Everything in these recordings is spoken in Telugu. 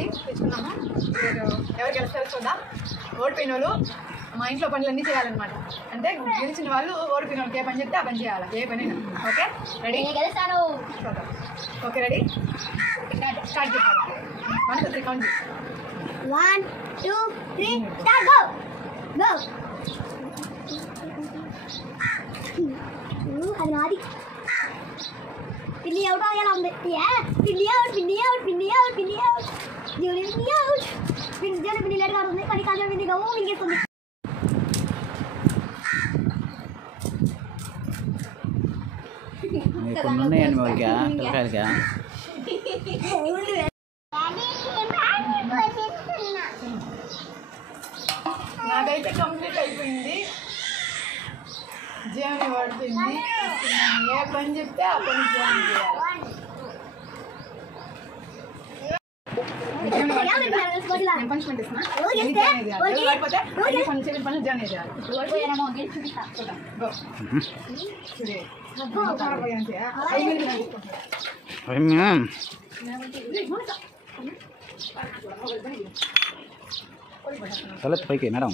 రెడీ తెచ్చుకున్నాము. ఎవరు గెలుస్తారో చూద్దాం. ఓడిపోయిన వాళ్ళు మా ఇంట్లో పనులన్నీ చేయాలన్నమాట. అంటే గెలిచిన వాళ్ళు ఓడిపోయిన వాళ్ళకి ఏ పని చెప్తే ఆ పని చేయాలి, ఏ పని. Okay ready? Okay ready? Start చేయాలి. 1 2 3 కౌంట్. 1 2 3 స్టార్ట్. Go go. అది నాది. పిన్ని అవుట్ అయ్యేలా ఉంది. పిన్ని అవుట్, పిన్ని అవుట్, పిన్ని అవుట్, పిన్ని అవుట్, పిన్ని అవుట్. పిన్ని లేట్గా ఉంది, కానీ కాజా పిన్ని గో మింగేస్తుంది. నాకైతే కంప్లీట్ అయిపోయింది. జీవని పడుతుంది. ఏ పని చెప్తే ఆ పని జీవనం చేయాలి. పనిష్మెంట్ ఇస్తున్నా. పనులు జీవనం చేయాలి. चलत पैकी मैडम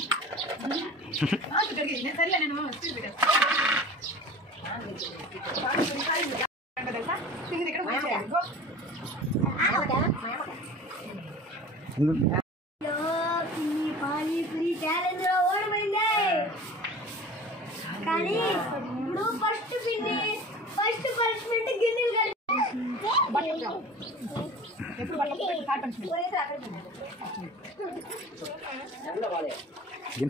పానీపూరి ఛాలెంజ్ లో ఓడిపోయింది. కానీ ఇప్పుడు ఫస్ట్ పనిష్మెంట్ గిన్నెలు కలిపి दिन